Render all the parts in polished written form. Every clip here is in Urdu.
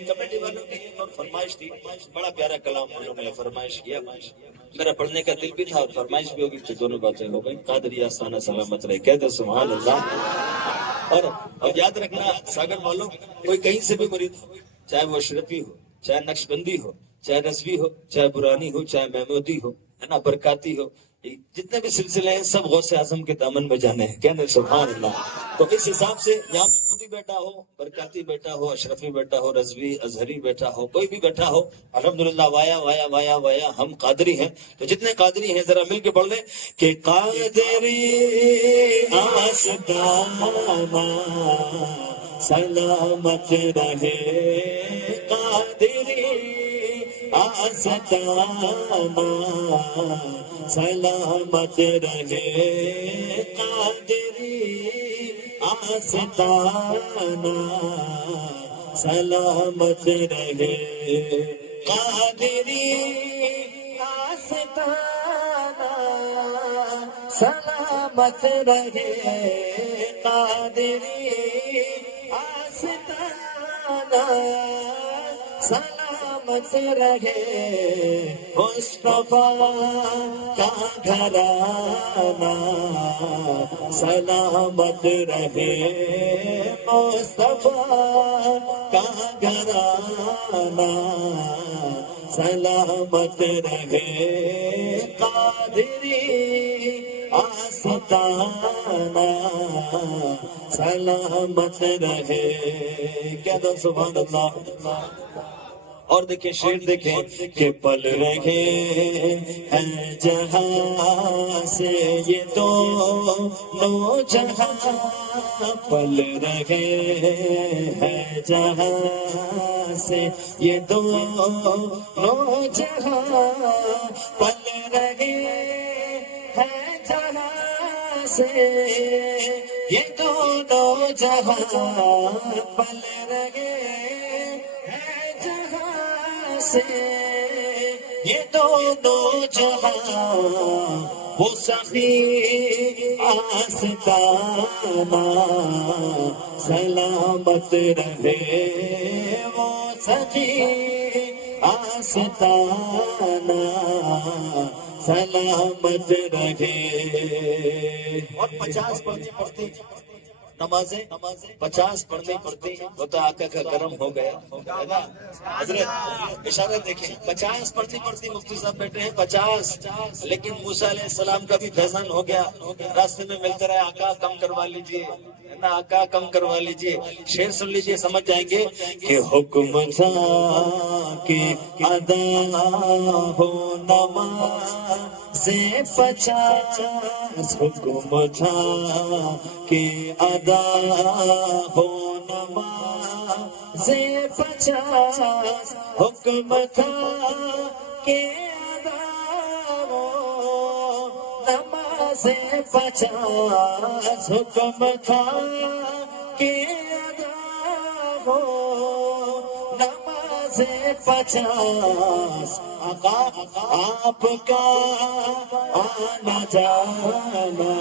کمیٹی والوں کی ایک اور فرمائش تھی، بڑا پیارا کلام انہوں نے فرمائش کیا، میرا پڑھنے کا دل بھی تھا اور فرمائش بھی ہوگی، تو دونوں باتیں ہو گئی۔ قادری آستانہ سلامت رہے، کہتے سبحان اللہ۔ اور یاد رکھنا ساگر والوں، کوئی کہیں سے بھی مرید ہو، چاہے وہ اشرفی ہو، چاہے نقش بندی ہو، چاہے رضوی ہو، چاہے برانی ہو، چاہے محمودی ہو، ہے نا، برکاتی ہو، جتنے بھی سلسلے ہیں سب غوث اعظم کے دامن میں جانے ہیں، کہنے سبحان اللہ۔ تو اس حساب سے یہاں پہ خودی بیٹا ہو، برکاتی بیٹا ہو، اشرفی بیٹا ہو، رضوی ازہری بیٹا ہو، کوئی بھی بیٹا ہو، الحمدللہ وایا وایا وایا وایا ہم قادری ہیں۔ تو جتنے قادری ہیں ذرا مل کے پڑھ لیں کہ قادری آستانہ سلامت رہے، قادری آستانہ سلامت رہے، قادری آستانہ سلامت رہے، قادری آستانہ سلامت رہے، قادری آستانہ سلامت رہے، مصطفیٰ کا گھرانہ سلامت رہے، مصطفیٰ کا گھرانہ سلامت رہے، قادری آستانہ سلامت رہے، کہہ دو سبحان اللہ۔ اور دیکھیں شعر دیکھیں کہ پل رہے ہیں جہاں سے یہ دونوں جہاں، پل رہے ہیں جہاں سے یہ دونوں جہاں، پل رہے ہیں جہاں سے یہ دونوں جہاں، پل رہے سے یہ دونوں جہاں، وہ سخی آستانہ سلامت رہے، وہ سخی آستانہ سلامت رہے۔ اور 50 پڑھتے پڑھتے نمازیں 50 پڑھتے پڑھتے ہوتا آقا کا کرم ہو گیا، حضرت اشارہ دیکھیں، 50 پڑھتے پڑھتے مفتی صاحب بیٹھے ہیں 50، لیکن موسیٰ علیہ السلام کا بھی فیضان ہو گیا، راستے میں ملتے رہے، آقا کم کروا لیجئے نا، آقا کم کروا لیجئے۔ شعر سن لیجئے، سمجھ جائیں گے کہ حکم تھا کہ ادا ہو نماز 50، حکم تھا کہ ادا ہو نماز 50، حکم تھا کہ ادا ہو نماز 50، حکم تھا کہ ادا ہو نماز 50، آقا آپ کا آنا جانا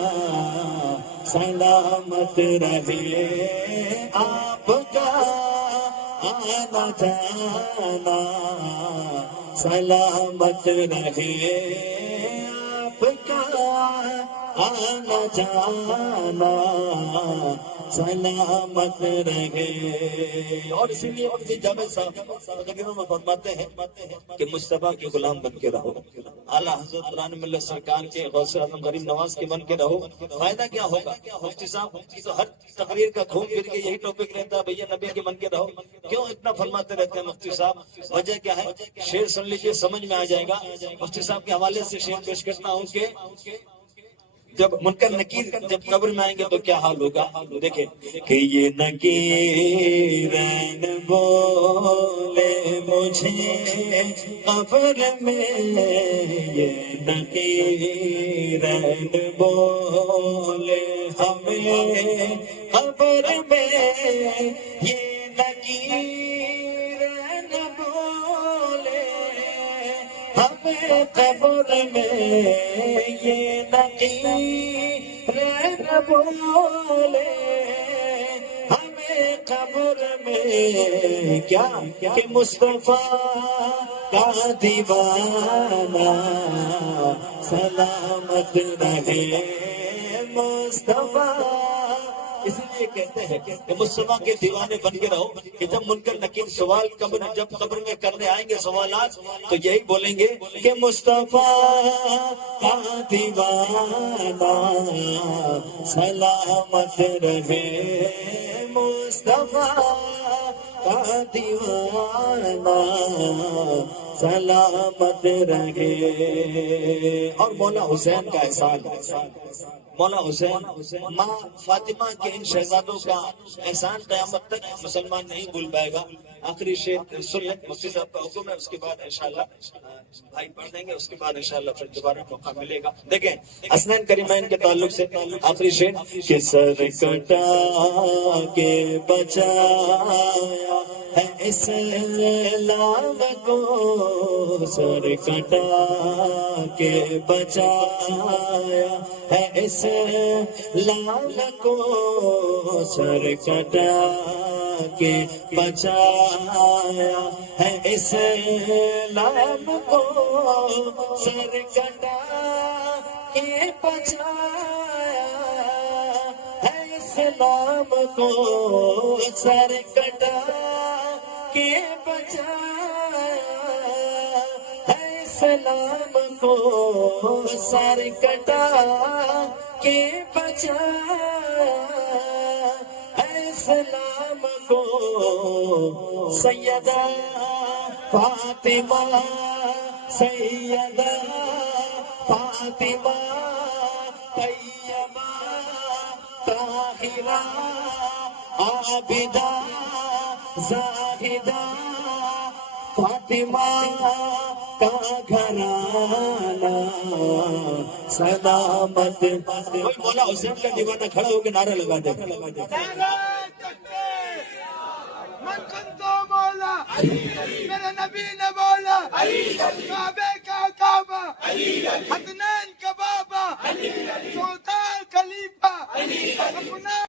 سلامت رہے، آپ کا آنا جانا سلامت رہے، آپ کا آنا جانا سلامت رہے۔ اور اسی لیے مفتی جاوید صاحب تقریروں میں فرماتے ہیں کہ مصطفیٰ کے غلام بن کے رہو، اعلیٰ حضرت قرآن ملت سرکار کے غوث اعظم غریب نواز کے بن کے رہو، فائدہ کیا ہوگا؟ مفتی صاحب تو ہر تقریر کا گھوم پھر کے یہی ٹاپک رہتا ہے، بھیا نبی کے بن کے رہو، کیوں اتنا فرماتے رہتے ہیں مفتی صاحب؟ وجہ کیا ہے؟ شعر سن لیجیے، سمجھ میں آ جائے گا۔ مفتی صاحب کے حوالے سے شعر پیش کرتا ہوں کہ جب منکر نکیر جب قبر میں آئیں گے تو کیا حال ہوگا، دیکھیں کہ یہ نکیرین بولے مجھے قبر میں، یہ نکیرین بولے ہمیں قبر میں، یہ نکیرین بولے ہمیں قبر میں، یہ نکیرین بولے ہمیں قبر میں کیا کہ مصطفیٰ کا دیوانہ سلامت رہے مصطفیٰ. اس لیے کہتے ہیں کہ مصطفیٰ کے دیوانے بن کے رہو کہ جب منکر نکیر سوال جب قبر میں کرنے آئیں گے سوالات تو یہی بولیں گے کہ مصطفیٰ کا دیوانہ سلامت رہے مصطفیٰ کا دیوانہ سلامت رہے. اور مولا حسین کا احسان، مولا حسین ماں فاطمہ کے ان شہزادوں کا احسان قیامت تک مسلمان نہیں بھول پائے گا. آخری شعر سن لیں، مفتی صاحب کا حکم ہے، اس کے بعد انشاءاللہ بھائی پڑھ دیں گے، اس کے بعد انشاءاللہ پھر دوبارہ موقع ملے گا. دیکھیں حسنین کریمین کے تعلق سے آخری شعر کہ سر کٹا کے بچایا ہے اسلام کو، سر کٹا کے بچایا ہے اسلام کو، سر کٹا کے بچایا ہے اسلام کو، سر کٹا کے بچایا ہے اسلام کو، سر کٹا کے بچایا ہے اسلام کو، سر کٹا کے بچایا ہے اسلام کو. سیدہ فاطمہ، سیدہ فاطمہ طیبہ طاہرہ عابدہ زاہدہ فاطمہ کا گھرانہ سلامت. کوئی مولا حسین کا دیوانہ کھڑا ہو کے نعرہ لگا دے. من کنتو مولا میرے نبی نے بولا کعبے کا کعبہ حسنین